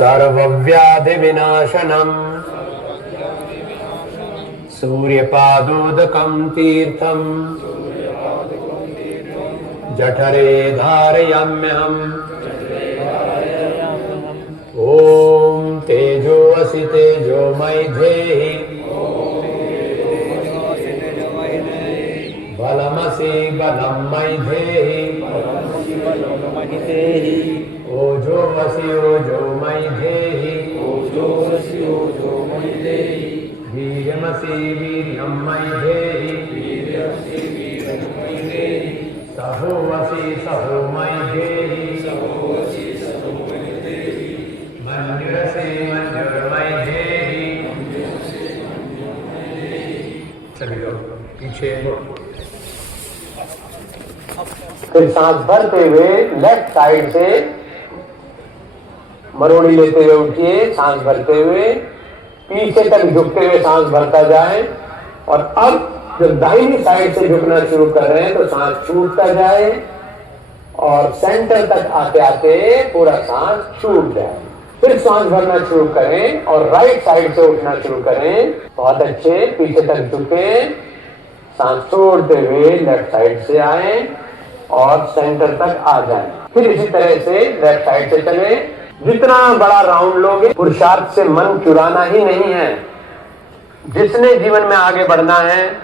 सर्वव्याधि विनाशनम सूर्यपादोदकं तीर्थम जठरे धारयाम्यहम् ओम तेजोऽसि तेजोमयि धेहि बलमसि बलमयि धेहि ओजोऽसि ओजोमयि धेहि वीर्यमसि वीर्यमयि धेहि सहोऽसि सहोमयि धेहि मन्युरसि मन्युर्मयि धेहि। सभी लोग पीछे। फिर सांस भरते हुए लेफ्ट साइड से मरोड़ी लेते हुए उठिए, सांस भरते हुए पीछे तक झुकते हुए सांस भरता जाए। और अब जब दाहिनी साइड से झुकना शुरू कर रहे हैं तो सांस छूटता जाए और सेंटर तक आते आते पूरा सांस छूट जाए। फिर सांस भरना शुरू करें और राइट साइड से उठना शुरू करें। बहुत अच्छे, पीछे तक झुके, सांस छोड़ते हुए लेफ्ट साइड से आए और सेंटर तक आ जाए। फिर इसी तरह से लेफ्ट साइड से चले। जितना बड़ा राउंड लोगे, पुरुषार्थ से मन चुराना ही नहीं है। जिसने जीवन में आगे बढ़ना है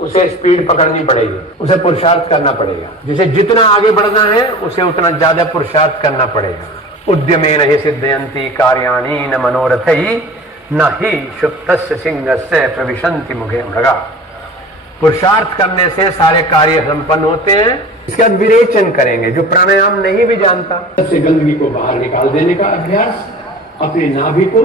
उसे स्पीड पकड़नी पड़ेगी, उसे पुरुषार्थ करना पड़ेगा। जिसे जितना आगे बढ़ना है उसे उतना ज्यादा पुरुषार्थ करना पड़ेगा। उद्यमेन हि सिद्धयन्ति कार्याणि न मनोरथैः न हि शुक्तस्य सिंहस्य प्रविशन्ति मुखे मृगा। पुरुषार्थ करने से सारे कार्य संपन्न होते हैं। इसके बाद विरेचन करेंगे। जो प्राणायाम नहीं भी जानता, सबसे गंदगी को बाहर निकाल देने का अभ्यास, अपने नाभि को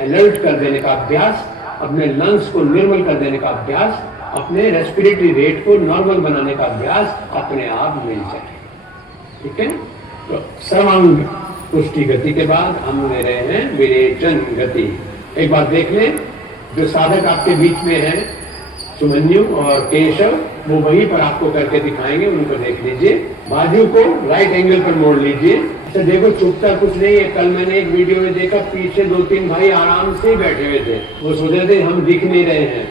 अलर्ट कर देने का अभ्यास, अपने लंग्स को निर्मल कर देने का अभ्यास, अपने रेस्पिरेटरी रेट को नॉर्मल बनाने का अभ्यास अपने आप मिल जाए। ठीक है, तो सर्वांग पुष्टि गति के बाद हम ले रहे हैं विरेचन गति। एक बार देख लें, जो साधक आपके बीच में है सुमन्यु और केशव, वो वहीं पर आपको करके दिखाएंगे, उनको देख लीजिए। बाजू को राइट एंगल पर मोड़ लीजिए। अच्छा देखो, चुपता कुछ नहीं है। कल मैंने एक वीडियो में देखा, पीछे 2-3 भाई आराम से बैठे हुए थे। वो सोच रहे थे हम दिख नहीं रहे हैं,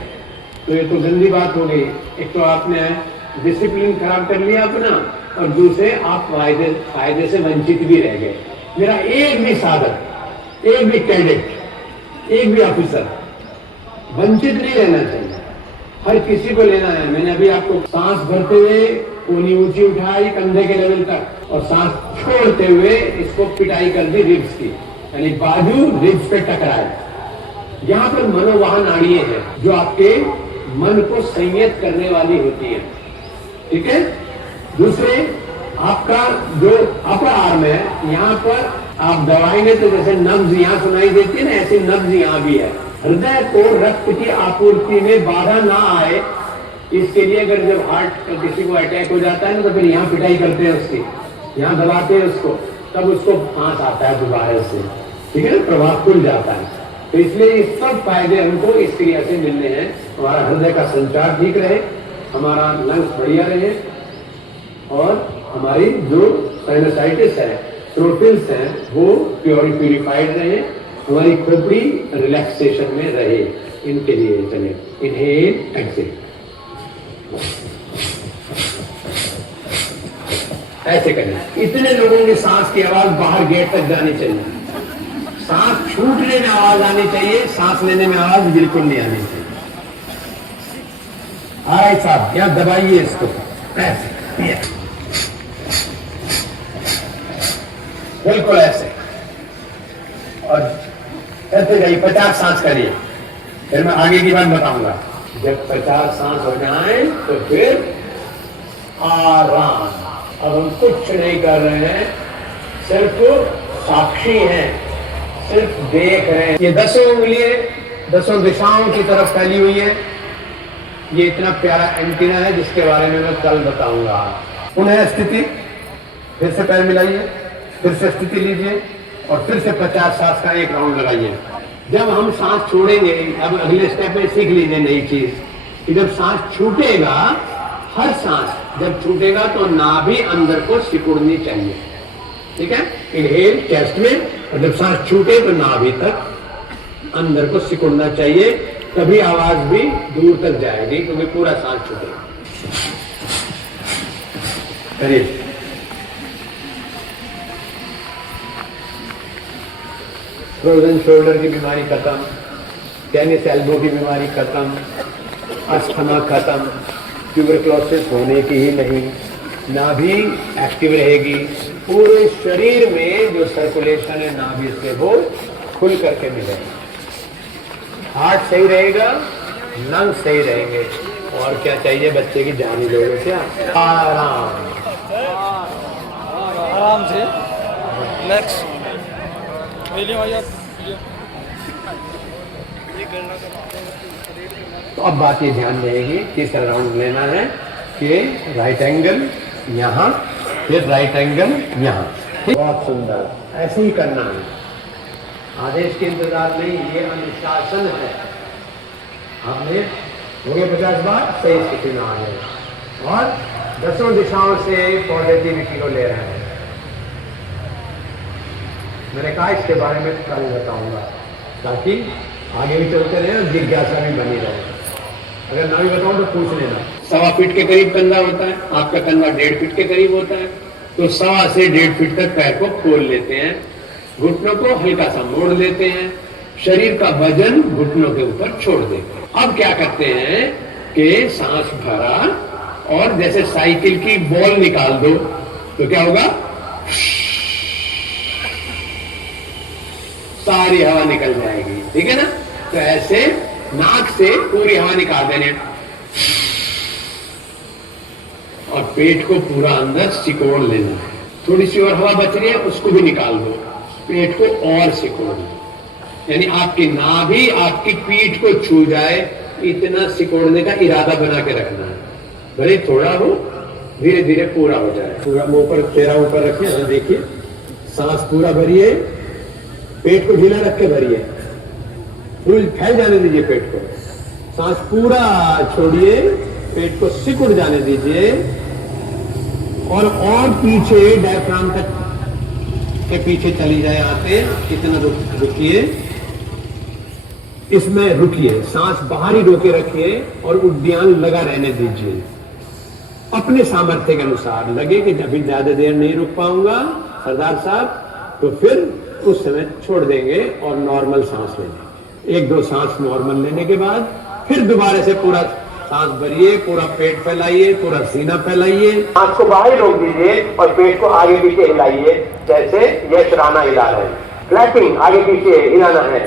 तो ये तो गंदी बात हो गई। एक तो आपने डिसिप्लिन खराब कर लिया अपना, और दूसरे आप फायदे से वंचित भी रह गए। मेरा एक भी साधक, एक भी कैडेट, एक भी ऑफिसर वंचित नहीं रहना चाहिए। हर किसी को लेना है। मैंने अभी आपको सांस भरते हुए कोनी ऊंची उठाई कंधे के लेवल तक, और सांस छोड़ते हुए इसको पिटाई कर दी रिब्स की, यानी बाजू रिब्स पे टकराए। यहाँ पर मनोवाहन नाड़ियां हैं जो आपके मन को संयत करने वाली होती है। ठीक है। दूसरे, आपका जो अपर आर्म है, यहाँ पर आप दबाएंगे तो जैसे नब्ज यहाँ सुनाई देती है ना, ऐसी नब्ज यहाँ भी है। हृदय को रक्त की आपूर्ति में बाधा ना आए, इसके लिए अगर जब हार्ट किसी को अटैक हो जाता है ना, तो फिर यहाँ पिटाई करते हैं उसकी, यहाँ दबाते हैं उसको, तब उसको सांस आता है दोबारा से। ठीक है ना, प्रभाव खुल जाता है। तो इसलिए ये सब फायदे हमको इस क्रिया से मिलने हैं। हमारा हृदय का संचार ठीक रहे, हमारा लंग्स बढ़िया रहे, और हमारी जो साइनसाइटिस है, थ्रोटिल्स हैं, वो प्यूरिफाइड रहे, हमारी खोपड़ी रिलैक्सेशन में रहे। इनके लिए चले, इनहेल एक्सेल, ऐसे करें। इतने लोगों की सांस की आवाज बाहर गेट तक जानी चाहिए। सांस छूटने में आवाज आनी चाहिए, सांस लेने में आवाज बिल्कुल नहीं आनी चाहिए। आए साहब, यहाँ दबाइए इसको, ऐसे बिल्कुल ऐसे, और ऐसे जाइए। 50 सांस करिए, फिर मैं आगे की बात बताऊंगा। जब 50 सांस हो जाए तो फिर आराम। अब हम कुछ नहीं कर रहे हैं, सिर्फ साक्षी हैं, सिर्फ देख रहे हैं। ये 10 उंगलियां 10 दिशाओं की तरफ फैली हुई है। ये इतना प्यारा एंटीना है जिसके बारे में मैं कल बताऊंगा। पुनः स्थिति, फिर से पैर मिलाइए, फिर से स्थिति लीजिए, और फिर से 50 सांस का एक राउंड लगाइए। जब हम सांस छोड़ेंगे, अब अगले स्टेप में सीख लीजिए नई चीज कि जब सांस छूटेगा, हर सांस जब छूटेगा तो नाभि अंदर को सिकुड़नी चाहिए। ठीक है। इनहेल चेस्ट में, और जब सांस छूटे तो नाभि तक अंदर को सिकुड़ना चाहिए, तभी आवाज भी दूर तक जाएगी, क्योंकि पूरा सांस छूटेगा। करिए। फ्रोजन शोल्डर की बीमारी खत्म, टेनिस एल्बो की बीमारी खत्म, अस्थमा खत्म, ट्यूबरक्लोसिस होने की ही नहीं, नाभि एक्टिव रहेगी, पूरे शरीर में जो सर्कुलेशन है नाभि से वो खुल करके मिलेगा, हार्ट सही रहेगा, लंग्स सही रहेंगे, और क्या चाहिए बच्चे की जानी लोगों से आराम आराम से। नेक्स्ट तो अब बात ये ध्यान रहेगी, तीसरा राउंड लेना है कि राइट एंगल यहाँ, फिर राइट एंगल यहाँ। बहुत सुंदर, ऐसे ही करना है, आदेश के इंतजार नहीं, ये अनुशासन है। आपने हो गए 50 बार, सही स्थिति में आ गए, और 10 दिशाओं से पॉजिटिविटी को ले रहे हैं। मैंने कहा इसके बारे में कल बताऊंगा, ताकि आगे भी चलते रहे और जिज्ञासा भी बनी रहे। अगर ना भी बताऊं तो पूछ लेना। 1.25 फीट के करीब कंधा होता है, आपका कंधा 1.5 फीट के करीब होता है, तो 1.25 से 1.5 फीट तक पैर को खोल लेते हैं, घुटनों को हल्का सा मोड़ लेते हैं, शरीर का वजन घुटनों के ऊपर छोड़ देते हैं। अब क्या करते हैं कि सांस भरा, और जैसे साइकिल की बॉल निकाल दो तो क्या होगा, सारी हवा निकल जाएगी, ठीक है ना। तो ऐसे नाक से पूरी हवा निकाल देने, और पेट को पूरा अंदर सिकोड़ लेना है। थोड़ी सी और हवा बच रही है, उसको भी निकाल दो, पेट को और सिकोड़ लो, यानी आपकी नाभि आपकी पीठ को छू जाए, इतना सिकोड़ने का इरादा बना के रखना है। भले थोड़ा हो, धीरे धीरे पूरा हो जाए। पूरा मुंह पर, चेहरा ऊपर रखिए, देखिए सांस पूरा भरिए, पेट को ढीला रख के भरिए, फूल फैल जाने दीजिए पेट को, सांस पूरा छोड़िए, पेट को सिकुड़ जाने दीजिए, और पीछे डायफ्राम तक के पीछे चली जाए आते, इतना रुकिए, इसमें रुकिए, सांस बाहर ही रोके रखिए, और उद्यान लगा रहने दीजिए अपने सामर्थ्य के अनुसार। लगे कि अभी ज्यादा देर नहीं रुक पाऊंगा सरदार साहब, तो फिर उस समय छोड़ देंगे और नॉर्मल सांस लेंगे। 1-2 सांस नॉर्मल लेने के बाद फिर दोबारा से पूरा सांस भरिए, पूरा पेट फैलाइए, पूरा सीना फैलाइए, सांस को बाहर रोक दीजिए, और पेट को आगे पीछे हिलाइए, जैसे यश राणा हिला रहे हैं। फ्लैपिंग, आगे पीछे हिलाना है,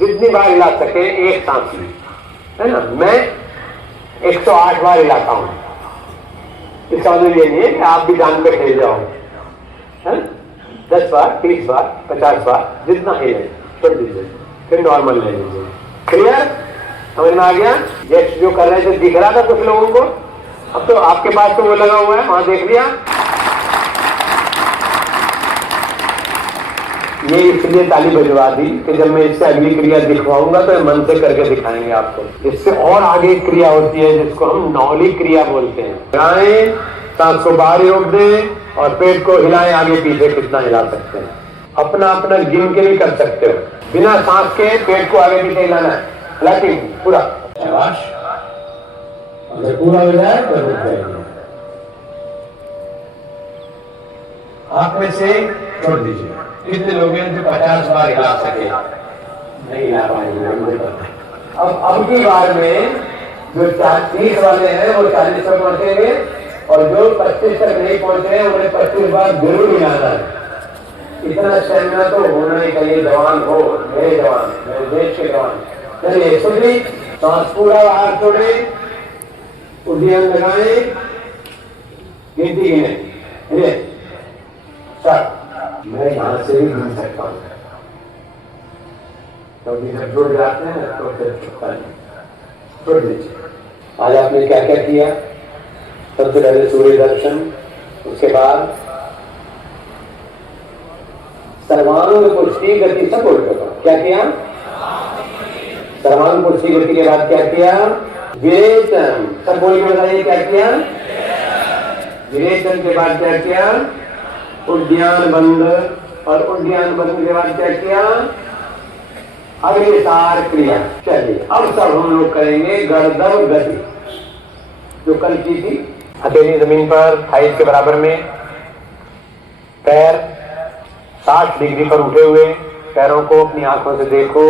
जितनी बार हिला सके एक सांस में, है ना। मैं 108 बार हिलाता हूँ, इसका मतलब ये नहीं है कि आप भी जान पे खेल जाओ, है। 10 बार, 30 बार, 50 बार, जितना हिले छोड़ दीजिए, फिर नॉर्मल ले लीजिए। क्लियर, समझ में आ गया। ये जो कर रहे थे दिख रहा था कुछ लोगों को, अब तो आपके पास तो वो लगा हुआ है, वहां देख लिया। ये इसलिए ताली बजवा दी कि जब मैं इससे अगली क्रिया दिखवाऊंगा तो मन से करके दिखाएंगे आपको। इससे और आगे क्रिया होती है जिसको हम नौली क्रिया बोलते हैं। गाएं, सांस को बाहर रोक दें, और पेट को हिलाएं, आगे पीछे कितना हिला सकते हैं, अपना अपना गिन के भी कर सकते हो। बिना सांस के पेट को आगे पीछे हिलाना है, फ्लैपिंग पूरा। शाबाश, जब पूरा हो जाए तो रुक जाएगी। आप में से छोड़ दीजिए। कितने लोग हैं जो 50 बार हिला सके? नहीं हिला पाएंगे, मुझे पता है। अब की बार में जो 30 वाले हैं वो 40 तक पहुंचेंगे, और जो 25 तक नहीं पहुंचे हैं उन्हें 25 बार जरूर हिलाना है। इतना स्टेमिना तो होना ही चाहिए। जवान हो, मेरे जवान, मेरे देश के जवान। चलिए सुनिए, सांस पूरा बाहर छोड़े, उद्यान लगाए, गिनती गिने, मैं यहां से भी गिन सकता हूं, तो जब जुड़ जाते हैं तो फिर छुपता नहीं, छोड़ दीजिए। आज आपने क्या क्या किया? सबसे पहले सूर्य दर्शन, उसके बाद सर्वांग पुष्टि गति, सब बोल रहा क्या किया? सर्वांग पुष्टि गति के बाद क्या किया? विरेचन, सब बोल के बताइए क्या किया? विरेचन के बाद क्या किया? उद्यान बंद, और उड्डयन बंद के बाद क्या किया, अग्निसार क्रिया। चलिए अब सब हम लोग करेंगे गर्दभ गति, जो कल की थी। हथेली जमीन पर, थाई के बराबर में, पैर 60 डिग्री पर उठे हुए, पैरों को अपनी आंखों से देखो,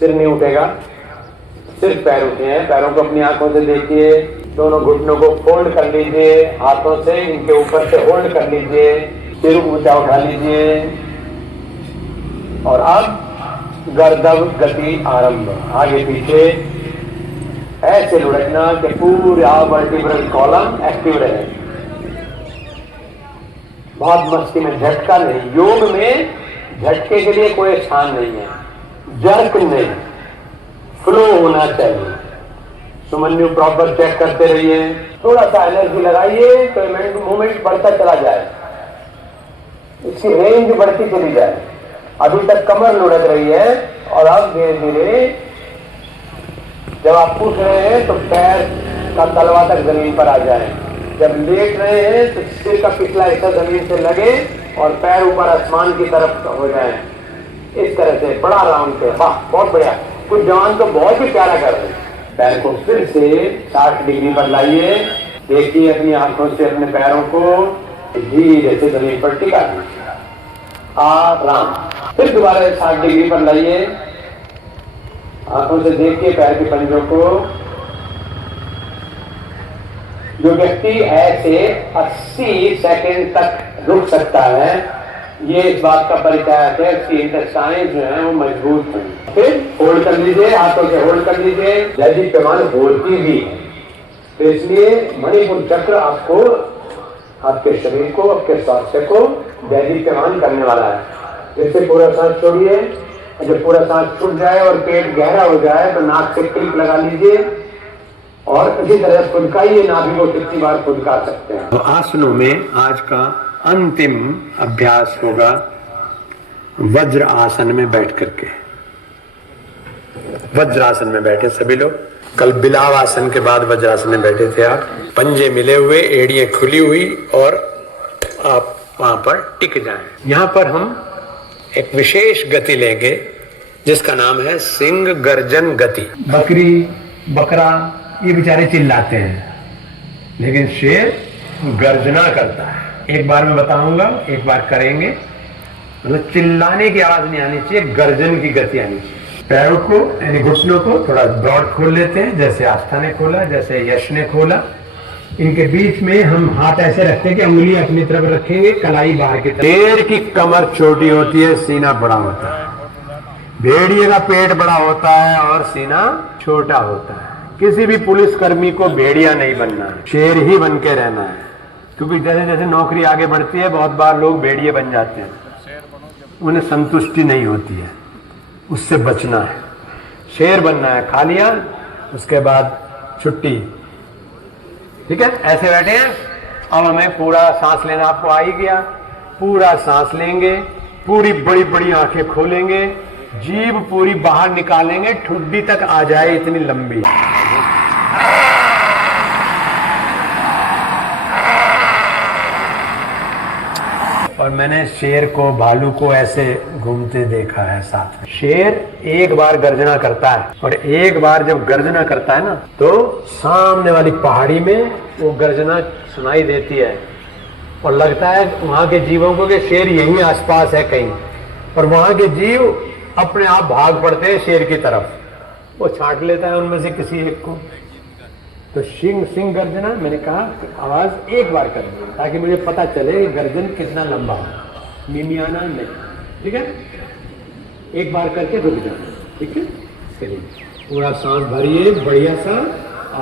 सिर नहीं उठेगा, सिर्फ पैर उठे हैं, पैरों को अपनी आंखों से देखिए, दोनों घुटनों को फोल्ड कर लीजिए, हाथों से इनके ऊपर से होल्ड कर लीजिए, सिर ऊंचा उठा लीजिए और अब गर्दभ गति आरंभ। आगे पीछे ऐसे लुढ़कना कि पूरा वर्टिब्रल कॉलम एक्टिव रहे। बहुत मस्ती में, झटका नहीं। योग में झटके के लिए कोई स्थान नहीं है, जर्क नहीं, फ्लो होना चाहिए। सुमन्यु प्रॉपर चेक करते रहिए, थोड़ा सा एनर्जी लगाइए तो मूवमेंट बढ़ता चला जाए, इसकी रेंज बढ़ती चली जाए। अभी तक कमर लुढ़क रही है और अब धीरे धीरे जब आप उठ रहे हैं तो पैर का तलवा तक जमीन पर आ जाए, जब लेट रहे हैं तो सिर का पिछला हिस्सा जमीन से लगे और पैर ऊपर आसमान की तरफ हो जाए। इस तरह से बड़ा राउंड पे, वाह बहुत बढ़िया। कुछ जवान तो बहुत ही प्यारा कर रहे हैं। पैर को फिर से 60 डिग्री पर लाइए, देखिए अपनी आंखों से अपने पैरों को धीरे से जमीन पर टिका दीजिए, आराम। फिर दोबारा 60 डिग्री पर लाइए, आंखों से देखिए पैर के पंजों को। जो व्यक्ति ऐसे 80 सेकंड तक रुक सकता है, ये इस बात का परिचय है कि इंटेस्टाइन जो है वो मजबूत है। फिर होल्ड कर लीजिए, हाथों से होल्ड कर लीजिए। दैहिक पैमान होती भी है, तो इसलिए मणिपुर चक्र आपको, आपके शरीर को, आपके स्वास्थ्य को दैहिक पैमान करने वाला है। जैसे पूरा सांस छोड़िए, जब पूरा सांस छूट जाए और पेट गहरा हो जाए तो नाक से क्लिप लगा लीजिए और इसी तरह फुदकाइए, नाभि को कितनी बार फुदका सकते हैं। तो आसनों में आज का अंतिम अभ्यास होगा वज्र आसन में बैठ करके। वज्रासन में बैठे सभी लोग। कल बिलाव आसन के बाद वज्रासन में बैठे थे आप, पंजे मिले हुए, एड़ियां खुली हुई और आप वहां पर टिक जाएं। यहां पर हम एक विशेष गति लेंगे जिसका नाम है सिंह गर्जन गति। बकरी, बकरा ये बेचारे चिल्लाते हैं, लेकिन शेर गर्जना करता है। एक बार मैं बताऊंगा, एक बार करेंगे, मतलब चिल्लाने की आवाज नहीं आनी चाहिए, गर्जन की गति आनी चाहिए। पैरों को यानी घुटनों को थोड़ा ब्रॉड खोल लेते हैं, जैसे आस्था ने खोला, जैसे यश ने खोला। इनके बीच में हम हाथ ऐसे रखते हैं कि उंगली अपनी तरफ रखेंगे, कलाई बाहर की तरफ। शेर की कमर छोटी होती है, सीना बड़ा होता है। भेड़िए का पेट बड़ा होता है और सीना छोटा होता है। किसी भी पुलिसकर्मी को भेड़िया नहीं बनना है, शेर ही बन के रहना है। क्योंकि जैसे जैसे नौकरी आगे बढ़ती है, बहुत बार लोग भेड़िए बन जाते हैं, उन्हें संतुष्टि नहीं होती है, उससे बचना है। शेर बनना है, खा लिया उसके बाद छुट्टी, ठीक है। ऐसे बैठे हैं। अब हमें पूरा सांस लेना आपको आ ही गया। पूरा सांस लेंगे, पूरी बड़ी बड़ी आंखें खोलेंगे, जीभ पूरी बाहर निकालेंगे, ठुड्डी तक आ जाए इतनी लंबी। और मैंने शेर को, भालू को ऐसे घूमते देखा है साथ में। शेर एक बार गर्जना करता है और एक बार जब गर्जना करता है ना, तो सामने वाली पहाड़ी में वो गर्जना सुनाई देती है और लगता है वहां के जीवों को कि शेर यहीं आसपास है कहीं, और वहां के जीव अपने आप भाग पड़ते हैं शेर की तरफ। वो छांट लेता है उनमें से किसी एक को। तो सिंह गर्जना, मैंने कहा आवाज एक बार कर दो ताकि मुझे पता चले कि गर्जन कितना लंबा हो, मिमियाना नहीं, ठीक है। एक बार करके रुक जाना, ठीक है। चलिए पूरा सांस भरिए, बढ़िया सा,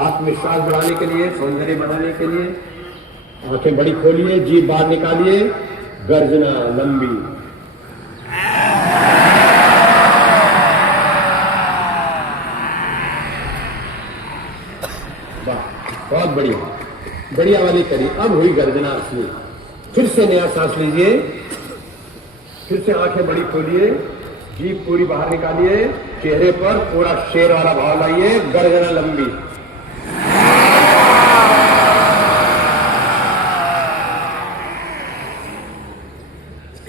आत्मविश्वास बढ़ाने के लिए, सौंदर्य बढ़ाने के लिए। आंखें बड़ी खोलिए, जीभ बाहर निकालिए, गर्जना लंबी। बहुत बढ़िया, बढ़िया वाली करी। अब हुई गर्जना असली। फिर से नया सांस लीजिए, फिर से आंखें बड़ी खोलिए, जीभ पूरी बाहर निकालिए, चेहरे पर पूरा शेर वाला भाव लाइए, गर्जना लंबी।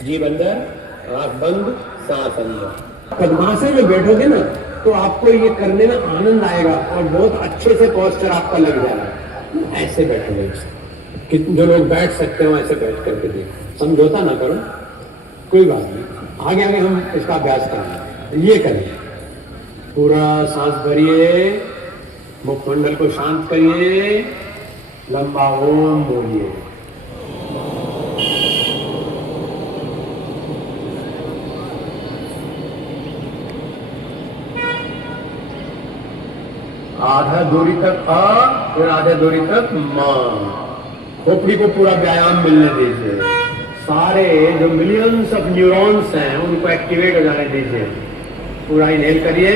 जीभ अंदर, आंख बंद, सांस अंदर। पद्मासन में बैठोगे ना तो आपको ये करने में आनंद आएगा और बहुत अच्छे से पोस्चर आपका लग जाएगा। ऐसे बैठोगे, कितने जो लोग बैठ सकते हो ऐसे बैठ करके देखो, समझौता ना करो, कोई बात नहीं, आगे आगे हम इसका अभ्यास करेंगे। ये करिए, पूरा सांस भरिए, मुखमंडल को शांत करिए, लंबा ओम बोलिए। आधा दूरी तक आ, फिर आधा दूरी तक मां। खोपड़ी को पूरा व्यायाम मिलने दीजिए, सारे जो मिलियंस ऑफ न्यूरॉन्स हैं उनको एक्टिवेट हो जाने दीजिए। पूरा इनहेल करिए,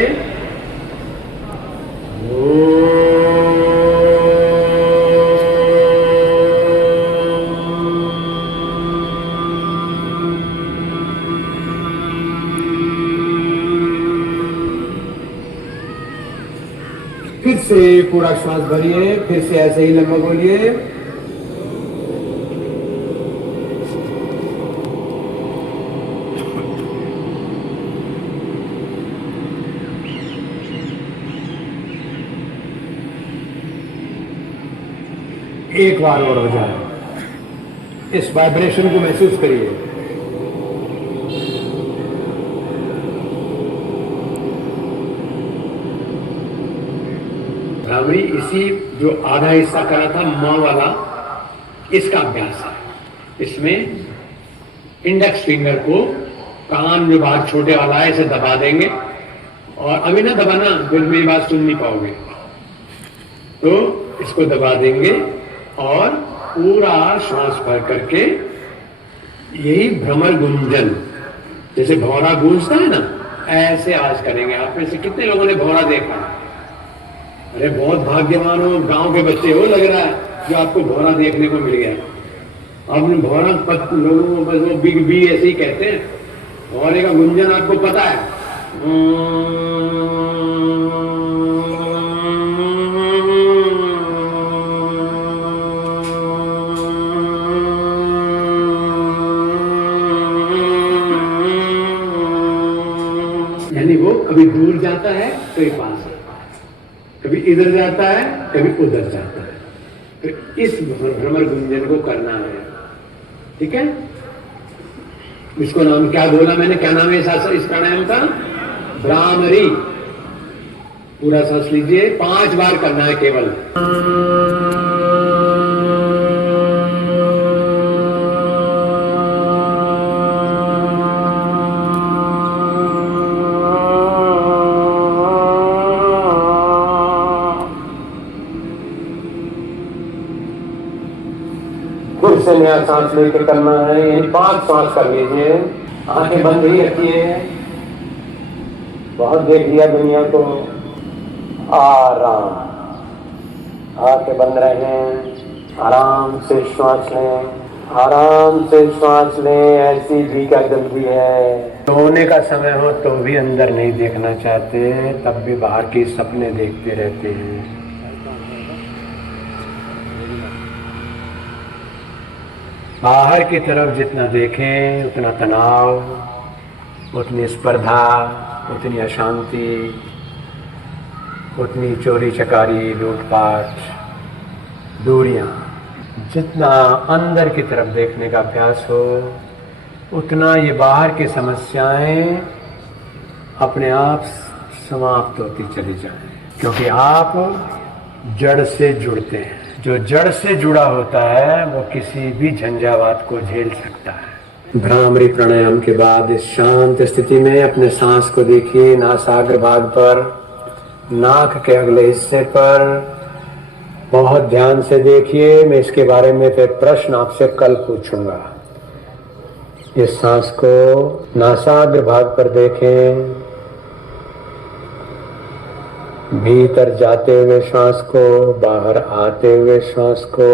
फिर से पूरा श्वास भरिए, फिर से ऐसे ही लंबा बोलिए। एक बार और हो जाए, इस वाइब्रेशन को महसूस करिए। भ्रामरी इसी जो आधा हिस्सा करा था मां वाला, इसका अभ्यास है। इसमें इंडेक्स फिंगर को कान में बाहर छोटे वाला है इसे दबा देंगे, और अभी ना दबाना, फिर मेरी बात सुन नहीं पाओगे, तो इसको दबा देंगे और पूरा श्वास भर करके यही भ्रमर गुंजन, जैसे भौरा गूंजता है ना, ऐसे आज करेंगे। आप में से कितने लोगों ने भौरा देखा? अरे बहुत भाग्यवान हो, गांव के बच्चे हो लग रहा है जो आपको भौरा देखने को मिल गया। अब भौरा लोगों को बस वो बिग बी ऐसे ही कहते हैं, भौरे का गुंजन आपको पता है। यानी वो कभी दूर जाता है, कभी पास आता है, कभी इधर जाता है, कभी उधर जाता है। तो इस भ्रमर गुंजन को करना है, ठीक है। इसको नाम क्या बोला मैंने, क्या नाम है इस प्राणायाम का? भ्रामरी। पूरा सांस लीजिए, 5 बार करना है केवल। फिर से नया सांस लेके करना है, यानी 5 सांस कर लीजिए। आंखें बंद ही रखिए, बहुत देख लिया दुनिया को। आराम, आंखें बंद रहें, आराम से श्वास लें, आराम से श्वास लें। ऐसी भी क्या गलती है, सोने का समय हो तो भी अंदर नहीं देखना चाहते, तब भी बाहर के सपने देखते रहते हैं। बाहर की तरफ जितना देखें उतना तनाव, उतनी स्पर्धा, उतनी अशांति, उतनी चोरी चकारी, लूटपाट, दूरियां। जितना अंदर की तरफ देखने का अभ्यास हो, उतना ये बाहर की समस्याएं अपने आप समाप्त होती चली जाएं, क्योंकि आप जड़ से जुड़ते हैं। जो जड़ से जुड़ा होता है वो किसी भी झंझावात को झेल सकता है। भ्रामरी प्राणायाम के बाद इस शांत स्थिति में अपने सांस को देखिए, नासाग्र भाग पर, नाक के अगले हिस्से पर बहुत ध्यान से देखिए। मैं इसके बारे में फिर प्रश्न आपसे कल पूछूंगा। इस सांस को नासाग्र भाग पर देखें, भीतर जाते हुए श्वास को, बाहर आते हुए श्वास को।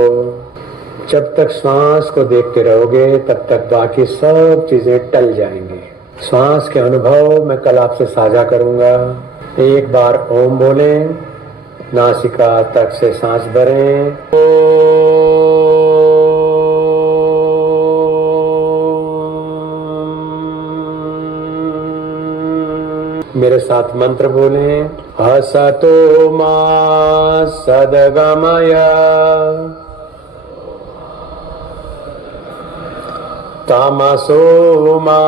जब तक श्वास को देखते रहोगे तब तक बाकी सब चीजें टल जाएंगी। श्वास के अनुभव मैं कल आपसे साझा करूंगा। एक बार ओम बोलें, नासिका तक से सांस भरें। ओम। मेरे साथ मंत्र बोलें। असतो मा सद्गमय तमसो मा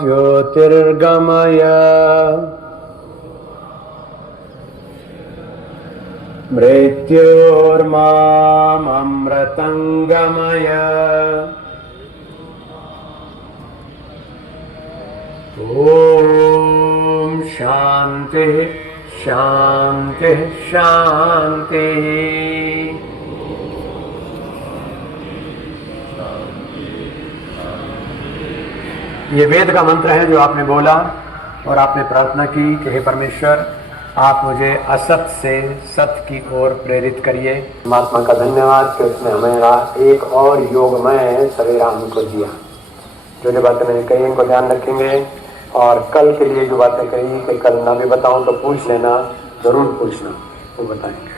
ज्योतिर्गमय मृत्योर्मामृतंगमय ओम शांति शांति शांति। ये वेद का मंत्र है जो आपने बोला और आपने प्रार्थना की कि हे परमेश्वर, आप मुझे असत से सत्य की ओर प्रेरित करिए। महात्मा का धन्यवाद कि उसने हमें एक और योगमय सवेरा हमको दिया। जो बातें मैंने कही इनको ध्यान रखेंगे और कल के लिए जो बातें कही कि कल ना भी बताऊं तो पूछ लेना, जरूर पूछना, तो बताएंगे।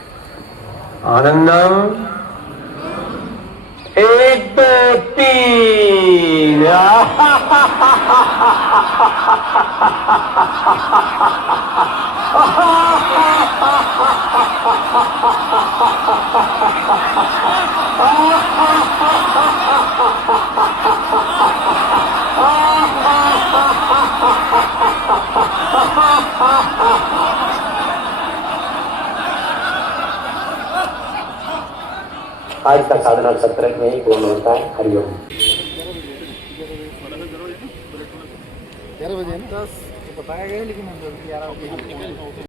आनंदम 1 2 3। आज का साधना सत्र में ही पूर्ण होता है। हरिओम। 11 बजे बताया गया लेकिन हम 11 बजे